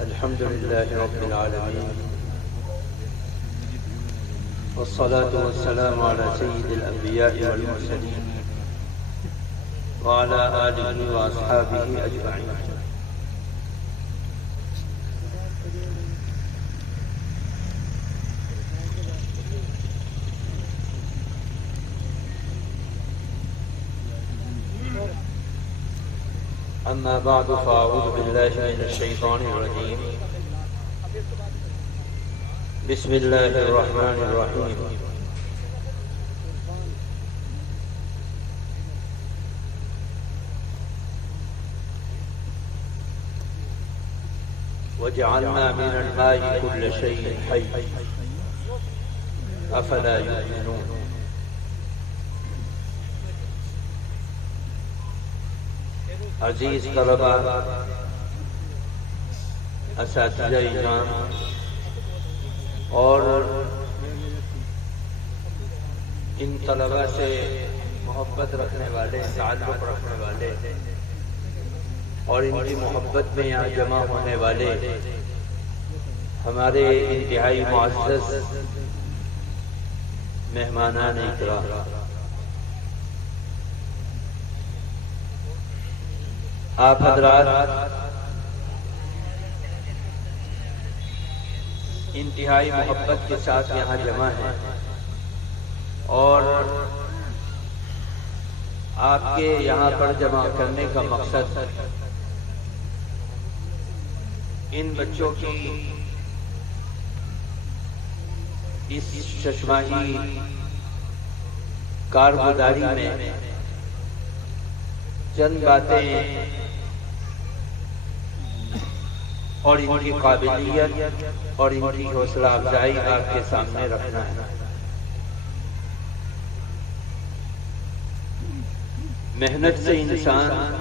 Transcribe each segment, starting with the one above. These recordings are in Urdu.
الحمد لله رب العالمين، والصلاة والسلام على سيد الأنبياء والمرسلين وعلى آله وأصحابه أجمعين. أما بعد فأعوذ بالله من الشيطان الرجيم. بسم الله الرحمن الرحيم. وجعلنا من الماء كل شيء حي أفلا يؤمنون. عزیز طلبہ، اساتذہ اعزام اور ان طلبہ سے محبت رکھنے والے، تعلق رکھنے والے اور ان کی محبت میں یہاں جمع ہونے والے ہمارے انتہائی معزز مہمانان اکرام، آپ حضرات انتہائی محبت کے ساتھ یہاں جمع ہیں اور آپ کے یہاں پر جمع کرنے کا مقصد ان بچوں کی اس ششماہی کارگزاری میں چند باتیں اور ان کی قابلیت اور ان کی حوصلہ افزائی آپ کے سامنے رکھنا ہے۔ محنت سے انسان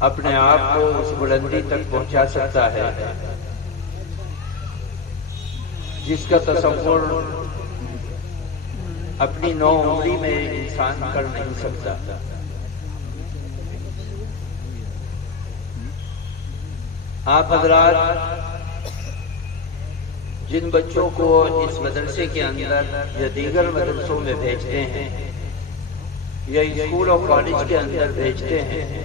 اپنے آپ کو اس بلندی تک پہنچا سکتا ہے جس کا تصور اپنی نو عمری میں انسان کر نہیں سکتا۔ آپ حضرات جن بچوں کو اس مدرسے کے اندر یا دیگر مدرسوں میں بھیجتے ہیں یا اسکول اور کالج کے اندر بھیجتے ہیں،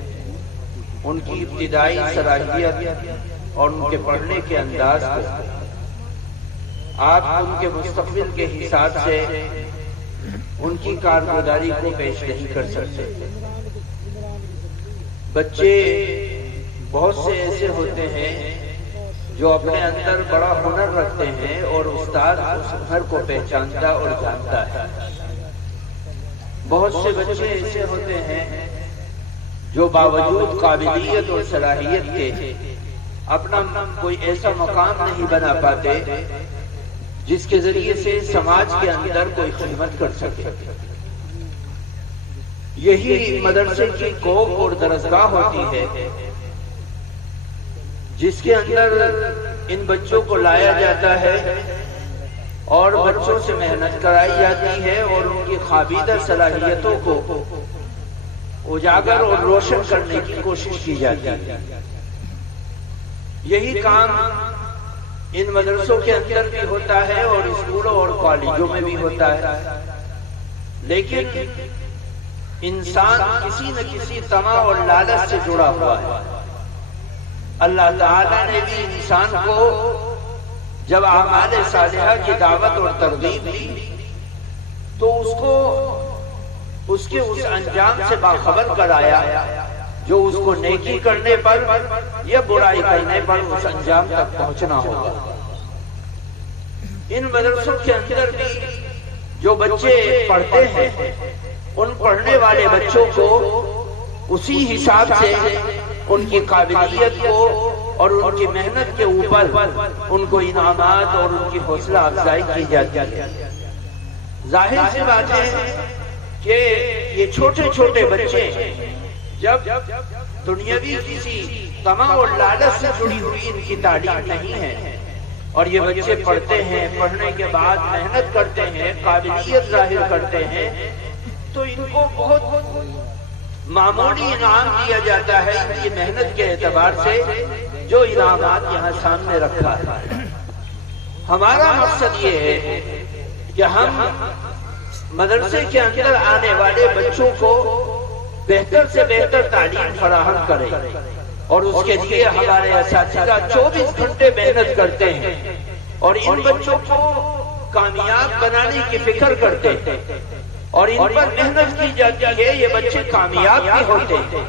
ان کی ابتدائی صلاحیت اور ان کے پڑھنے کے انداز کو آپ ان کے مستقبل کے حساب سے ان کی کارگزاری کو پیش نہیں کر سکتے۔ بچے بہت سے ایسے ہوتے ہیں جو اپنے اندر بڑا ہنر رکھتے ہیں اور استاد اس ہنر کو پہچانتا اور جانتا ہے۔ بہت سے بچے ایسے ہوتے ہیں جو باوجود قابلیت اور صلاحیت کے اپنا کوئی ایسا مقام نہیں بنا پاتے جس کے ذریعے سے سماج کے اندر کوئی خدمت کر سکے۔ یہی مدرسے کی کوک اور درسگاہ ہوتی ہے جس کے اندر ان بچوں کو لایا جاتا ہے اور بچوں سے محنت کرائی جاتی ہے اور ان کی خوابیدہ صلاحیتوں کو اجاگر اور روشن کرنے کی کوشش کی جاتی ہے۔ یہی کام ان مدرسوں کے اندر بھی ہوتا ہے اور اسکولوں اور کالجوں میں بھی ہوتا ہے، لیکن انسان کسی نہ کسی طمع اور لالچ سے جڑا ہوا ہے۔ اللہ تعالیٰ نے بھی انسان کو جب اعمال صالحہ کی دعوت اور ترغیب دی تو اس کے اس انجام سے باخبر کرایا جو اس کو نیکی کرنے پر یا برائی کرنے پر اس انجام تک پہنچنا ہوگا۔ ان مدرسوں کے اندر بھی جو بچے پڑھتے ہیں ان پڑھنے والے بچوں کو اسی حساب سے ان کی قابلیت کو اور ان کی محنت کے اوپر ان کو انعامات اور ان کی حوصلہ افزائی کی جاتی ہے۔ ظاہر سی بات ہے کہ یہ چھوٹے چھوٹے بچے جب دنیاوی کسی طمع اور لالچ سے جڑی ہوئی ان کی تعلیم نہیں ہے اور یہ بچے پڑھتے ہیں، پڑھنے کے بعد محنت کرتے ہیں، قابلیت ظاہر کرتے ہیں، تو ان کو بہت معمولی انعام دیا جاتا ہے ان کی محنت کے اعتبار سے جو انعامات یہاں سامنے رکھا ہے۔ ہمارا مقصد یہ ہے کہ ہم مدرسے کے اندر آنے والے بچوں کو بہتر سے بہتر تعلیم فراہم کریں، اور اس کے لیے ہمارے اساتذہ 24 گھنٹے محنت کرتے ہیں اور ان بچوں کو کامیاب بنانے کی فکر کرتے ہیں، اور ان پر محنت کی جاتی ہے، یہ بچے کامیاب بھی ہوتے ہیں۔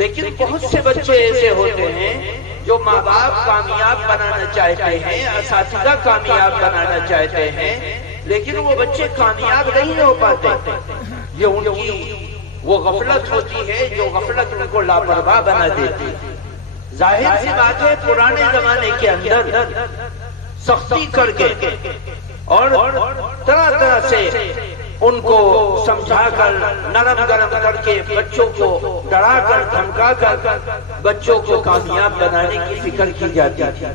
لیکن بہت سے بچے ایسے ہوتے ہیں جو ماں باپ کامیاب بنانا چاہتے ہیں، اساتذہ کامیاب بنانا چاہتے ہیں، لیکن وہ بچے کامیاب نہیں ہو پاتے۔ یہ ان کی وہ غفلت ہوتی ہے جو غفلت ان کو لاپرواہ بنا دیتی ہے۔ ظاہر سی بات ہے پرانے زمانے کے اندر سختی کر کے اور طرح طرح سے ان کو سمجھا کر نرم گرم کر کے بچوں کو ڈرا کر دھمکا کر بچوں کو کامیاب بنانے کی فکر کی جاتی تھی،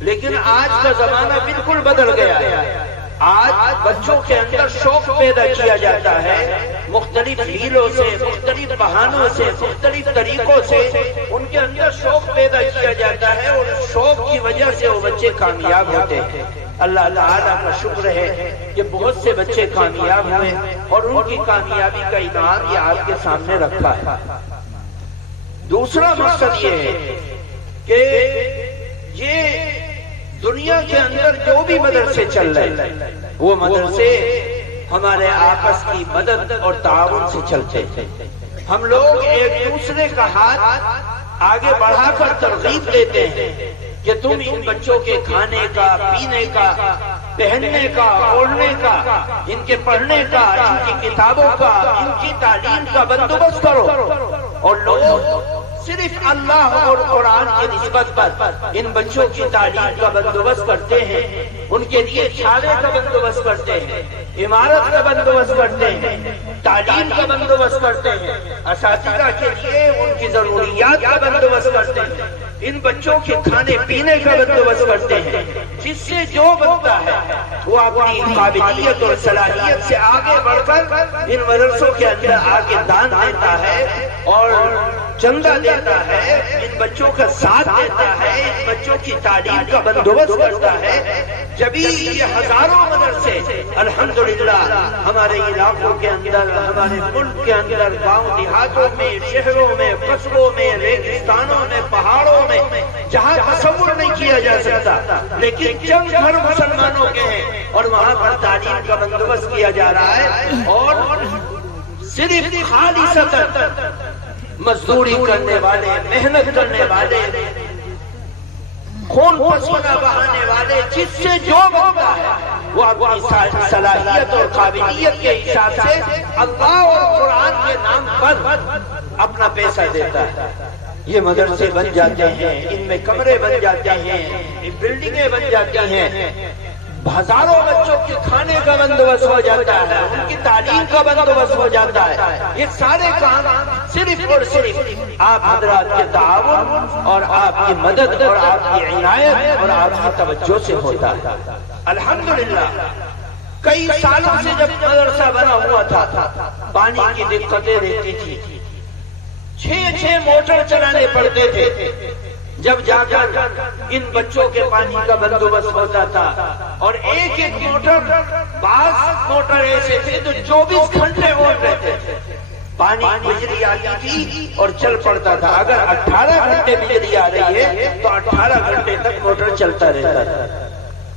لیکن آج کا زمانہ بالکل بدل گیا ہے۔ آج بچوں کے اندر شوق پیدا کیا جاتا ہے، مختلف ہیلوں سے، مختلف بہانوں سے، مختلف طریقوں سے ان کے اندر شوق پیدا کیا جاتا ہے، اور شوق کی وجہ سے وہ بچے کامیاب ہوتے ہیں۔ اللہ تعالیٰ کا شکر ہے کہ بہت سے بچے کامیاب ہوئے اور ان کی کامیابی کا انعام یہ آپ کے سامنے رکھا ہے۔ دوسرا مقصد یہ ہے کہ یہ دنیا کے اندر جو بھی مدرسے چل رہے ہیں وہ مدرسے ہمارے آپس کی مدد اور تعاون سے چلتے ہیں۔ ہم لوگ ایک دوسرے کا ہاتھ آگے بڑھا کر ترغیب دیتے ہیں کہ تم ان بچوں کے کھانے کا، پینے کا، پہننے کا، اوڑھنے کا، ان کے پڑھنے کا، ان کی کتابوں کا، ان کی تعلیم کا بندوبست کرو، اور لوگ صرف اللہ اور قرآن کی نسبت پر ان بچوں کی تعلیم کا بندوبست کرتے ہیں، ان کے لیے چھاوے کا بندوبست کرتے ہیں، عمارت کا بندوبست کرتے ہیں، تعلیم کا بندوبست کرتے ہیں، اساتذہ کے لیے ان کی ضروریات کا بندوبست کرتے ہیں، ان بچوں کے کھانے پینے کا بندوبست کرتے ہیں، جس سے جو بنتا ہے وہ اپنی قابلیت اور صلاحیت سے آگے بڑھ کر ان مدرسوں کے اندر آگے دان دیتا ہے اور چندہ دیتا ہے، ان بچوں کا ساتھ دیتا ہے، ان بچوں کی تعلیم کا بندوبست کرتا ہے۔ جبھی یہ ہزاروں مدرسے الحمدللہ ہمارے علاقوں کے اندر، ہمارے ملک کے اندر، گاؤں دیہاتوں میں، شہروں میں، قصبوں میں، ریگستانوں میں، پہاڑوں میں، جہاں تصور نہیں کیا جا سکتا، لیکن چند گھر مسلمانوں کے ہیں اور وہاں پر تعلیم کا بندوبست کیا جا رہا ہے، اور صرف خالصتاً مزدوری کرنے والے، محنت کرنے والے، خون پسینہ بہانے والے، جس سے جو بنتا ہے وہ اپنی صلاحیت اور قابلیت کے حساب سے اللہ اور قرآن کے نام پر اپنا پیسہ دیتا ہے۔ یہ مدرسے بن جاتے ہیں، ان میں کمرے بن جاتے ہیں، بلڈنگیں بن جاتی ہیں، ہزاروں بچوں کے کھانے کا بندوبست ہو جاتا ہے، ان کی تعلیم کا بندوبست ہو جاتا ہے۔ یہ سارے کام صرف اور صرف آپ حضرات کے تعاون اور آپ کی مدد اور آپ کی عنایت اور آپ کی توجہ سے ہوتا ہے۔ الحمدللہ کئی سالوں سے جب مدرسہ بنا ہوا تھا، پانی کی دقتیں رہتی تھی، 6 موٹر چلانے پڑتے تھے، جب جا کر ان بچوں کے پانی کا بندوبست ہوتا تھا، اور ایک موٹر، بعض موٹر ایسے تھے جو 24 گھنٹے اور رہتے تھے، پانی بجلی آتی تھی اور چل پڑتا تھا۔ اگر 18 گھنٹے بجلی آ رہی ہے تو 18 گھنٹے تک موٹر چلتا رہتا تھا۔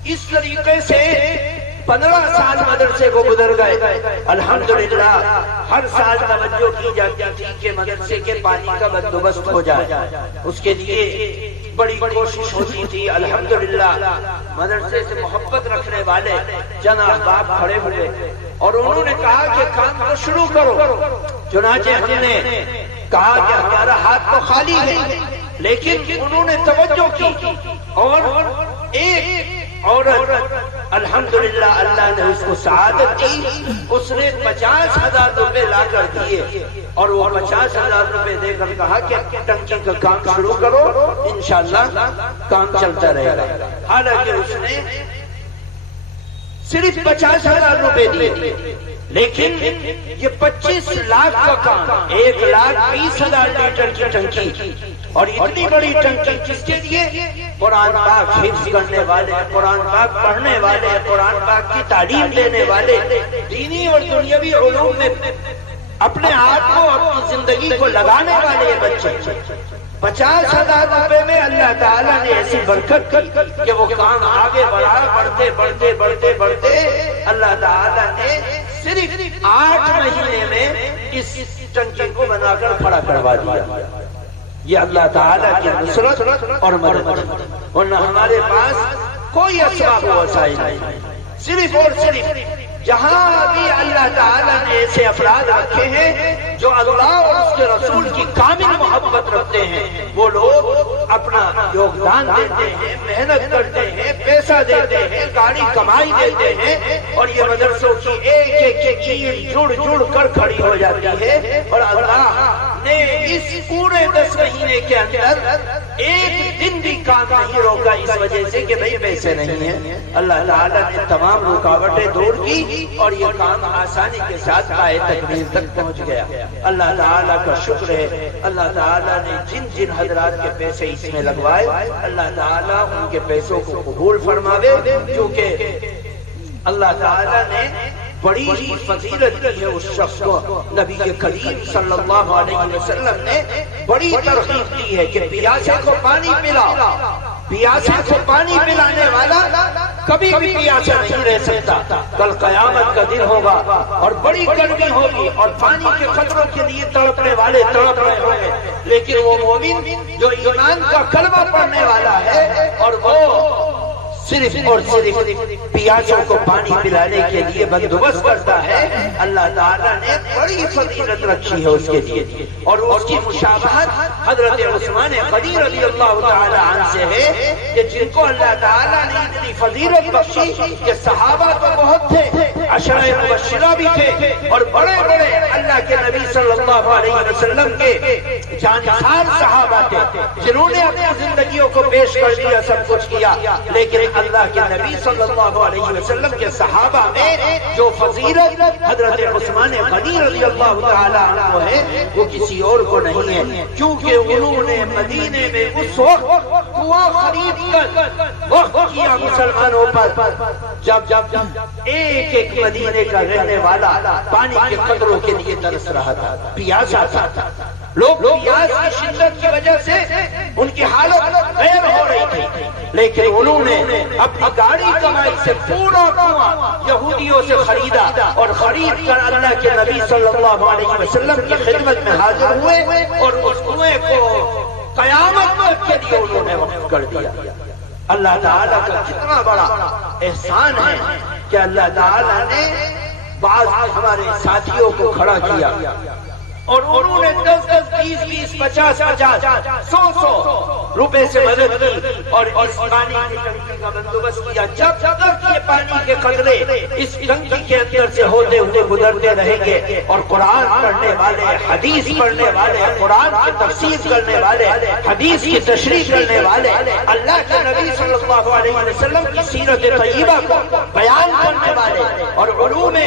اس طریقے سے 15 سال مدرسے کو گزر گئے۔ الحمدللہ ہر سال توجہ کی جاتی تھی کہ مدرسے کے پانی کا بندوبست ہو جائے، اس کے لیے بڑی کوشش ہوتی تھی۔ الحمدللہ مدرسے سے محبت رکھنے والے چند احباب کھڑے ہوئے اور انہوں نے کہا کہ کام کو شروع کرو۔ چنانچہ ہم نے کہا کہ ہمارا ہاتھ تو خالی ہے، لیکن انہوں نے توجہ کی اور ایک عورت الحمدللہ اللہ نے اس کو سعادت دی، اس نے 50,000 روپے لا کر دیے اور وہ 50,000 روپے دے کر کہا کہ ٹنکی کا کام شروع کرو، انشاءاللہ کام چلتا رہے گا۔ حالانکہ اس نے صرف 50,000 روپے دیے، لیکن یہ 25 لاکھ کا کام، 1,20,000 لیٹر کی ٹنکی اور اتنی بڑی ٹنکی کس کے لیے؟ قرآن پاک حفظ کرنے والے، قرآن پاک پڑھنے والے، قرآن پاک کی تعلیم دینے والے، دینی اور دنیاوی علوم میں اپنے آپ کو، اپنی زندگی کو لگانے والے یہ بچے 50,000 روپے میں اللہ تعالیٰ نے ایسی برکت کی کہ وہ کام آگے بڑھا، بڑھتے بڑھتے بڑھتے بڑھتے اللہ تعالیٰ نے صرف 8 مہینے میں اس ٹنکی کو بنا کر کھڑا کروا دیا۔ یہ اللہ تعالیٰ کی نصرت اور مدد، ورنہ ہمارے پاس کوئی اسباب و وسائل نہیں، صرف اور صرف جہاں بھی اللہ تعالیٰ نے ایسے افراد رکھے ہیں جو اللہ اور اس کے رسول کی کامل محبت رکھتے ہیں، وہ لوگ اپنا یوگدان دیتے ہیں، محنت کرتے ہیں، پیسہ دیتے ہیں، گاڑی کمائی دیتے ہیں، اور یہ مدرسوں کی ایک ایک چیز جڑ جڑ کر کھڑی ہو جاتی ہے۔ اور اللہ نے اس پورے 10 مہینے کے اندر ایک دن بھی کام نہیں روکا، اس وجہ سے کہ بھئی پیسے نہیں ہیں۔ اللہ تعالیٰ نے تمام رکاوٹیں دور کی اور یہ کام آسانی کے ساتھ پائے تکمیل تک پہنچ گیا۔ اللہ تعالیٰ کا شکر ہے، اللہ تعالیٰ نے جن جن حضرات کے پیسے اس میں لگوائے، اللہ تعالیٰ ان کے پیسوں کو قبول فرماوے، کیونکہ اللہ تعالیٰ نے بڑی ہی فضیلت کی ہے اس شخص کو۔ نبی کریم صلی اللہ علیہ وسلم نے بڑی ترغیب دی ہے کہ پیاسے کو پانی پلاؤ، پیاسے کو پانی پلانے والا کبھی بھی پیاسا نہیں رہ سکتا۔ کل قیامت کا دن ہوگا اور بڑی گرمی ہوگی اور پانی کے قطروں کے لیے تڑپنے والے تڑپ رہے ہوں گے، لیکن وہ مومن جو ایمان کا کلمہ پڑھنے والا ہے اور وہ صرف اور صرف پیاسوں کو پانی پلانے کے لیے بندوبست کرتا ہے، اللہ تعالیٰ نے بڑی فضیلت رکھی ہے اس کے لیے۔ اور اس کی مشابہت حضرت عثمان غنی رضی اللہ تعالیٰ عنہ سے ہے کہ جن کو اللہ تعالیٰ نے اتنی فضیلت بخشی کہ صحابہ تو بہت تھے، عشرہ مبشرہ بھی تھے، اور بڑے بڑے اللہ کے نبی صلی اللہ علیہ وسلم کے جانشین صحابہ تھے جنہوں نے اپنی زندگیوں کو پیش کر دیا، سب کچھ کیا، لیکن اللہ کے نبی صلی اللہ علیہ وسلم کے صحابہ میں جو فضیلت حضرت عثمان غنی رضی اللہ تعالی عنہ کو ہے وہ کسی اور کو نہیں ہے، کیونکہ انہوں نے مدینے میں اس وقت کنواں خرید کر وقت کیا مسلمانوں پر جب ایک ایک مدینے کا رہنے والا پانی کے قطروں کے لیے ترس رہا تھا، پیاسا تھا۔ لوگ پیاس کی شدت کی وجہ سے ان کی حالت غیر ہو رہی تھی، لیکن انہوں نے اپنی گاڑی کمائی سے پورا کنواں یہودیوں سے خریدا اور خرید کر اللہ کے نبی صلی اللہ علیہ وسلم کی خدمت میں حاضر ہوئے اور اس کنویں کو قیامت تک کے لیے انہوں نے وقف کر دیا۔ اللہ تعالیٰ کا کتنا بڑا احسان ہے کہ اللہ تعالیٰ نے بعض ہمارے ساتھیوں کو کھڑا کیا اور انہوں نے 10-10, 20-20, 50-50, 100-100 روپے سے مدد کی اور اس پانی کی ٹنکی کا بندوبست کیا۔ جب تک یہ پانی کے قطرے اس ٹنکی کے اندر سے ہوتے ہوتے گزرتے رہیں گے اور قرآن پڑھنے والے، حدیث پڑھنے والے، قرآن کی تفسیر کرنے والے، حدیث کی تشریح کرنے والے، اللہ کے نبی صلی اللہ علیہ وسلم کی سیرت طیبہ کو بیان کرنے والے اور علوم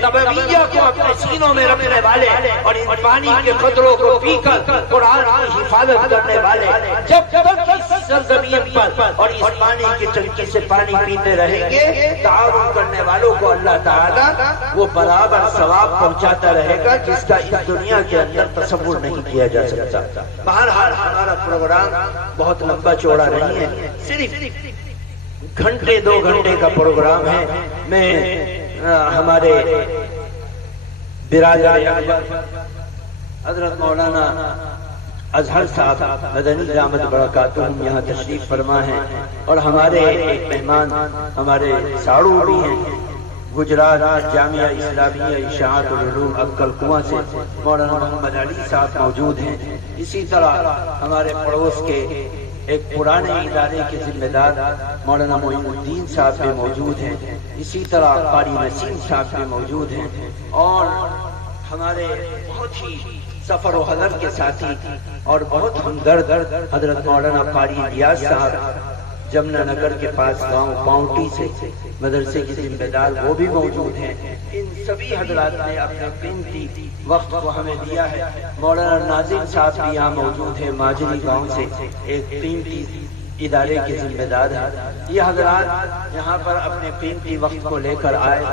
نبویہ کو اپنے سینوں میں رکھنے والے اور ان پانی کے قطروں کو پی کر قرآن کی حفاظت کرنے والے جب تک اس سرزمین پر اور اس پانی کی ٹنکی سے پانی پیتے رہیں گے، تعاون کرنے والوں کو اللہ تعالیٰ وہ برابر ثواب پہنچاتا رہے گا جس کا اس دنیا کے اندر تصور نہیں کیا جا سکتا۔ بہرحال ہمارا پروگرام بہت لمبا چوڑا نہیں ہے، صرف گھنٹے 2 گھنٹے کا پروگرام ہے۔ میں ہمارے برادر حضرت مولانا اظہر صاحب مدنی دامت برکاتہم یہاں تشریف فرما ہیں اور ہمارے ایک مہمان ہمارے ساڑو بھی ہیں، گجرات جامعہ اسلامیہ اشاعت العلوم عقل کنواں سے مولانا محمد علی صاحب موجود ہیں۔ اسی طرح ہمارے پڑوس کے ایک پرانے ادارے کے ذمہ دار مولانا معین الدین صاحب بھی موجود ہیں، اسی طرح قاری نسیم صاحب بھی موجود ہیں، اور ہمارے بہت ہی سفر و حضر کے ساتھی اور بہت ہمدرد حضرت مولانا قاری الیاس صاحب جمنا نگر کے پاس گاؤں پاؤنٹی سے مدرسے کے ذمہ دار وہ بھی موجود ہیں. ان سبھی حضرات نے اپنے قیمتی وقت کو ہمیں دیا ہے. مولانا ناظم صاحب بھی یہاں موجود ہیں، ماجری گاؤں سے ایک قیمتی ادارے کے ذمہ دار ہیں. یہ حضرات یہاں پر اپنے قیمتی وقت کو لے کر آئے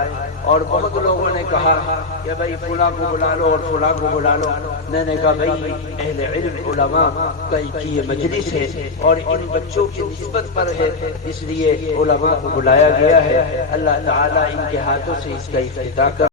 اور بہت لوگوں نے کہا کہ بھائی فلاں کو بلا لو اور فلاں کو بلا لو. میں نے کہا بھائی اہل علم علماء کی یہ مجلس ہے اور ان بچوں کی نسبت پر ہے، اس لیے علماء کو بلایا گیا ہے. اللہ تعالیٰ ان کے ہاتھوں سے اس کا افتتاح کر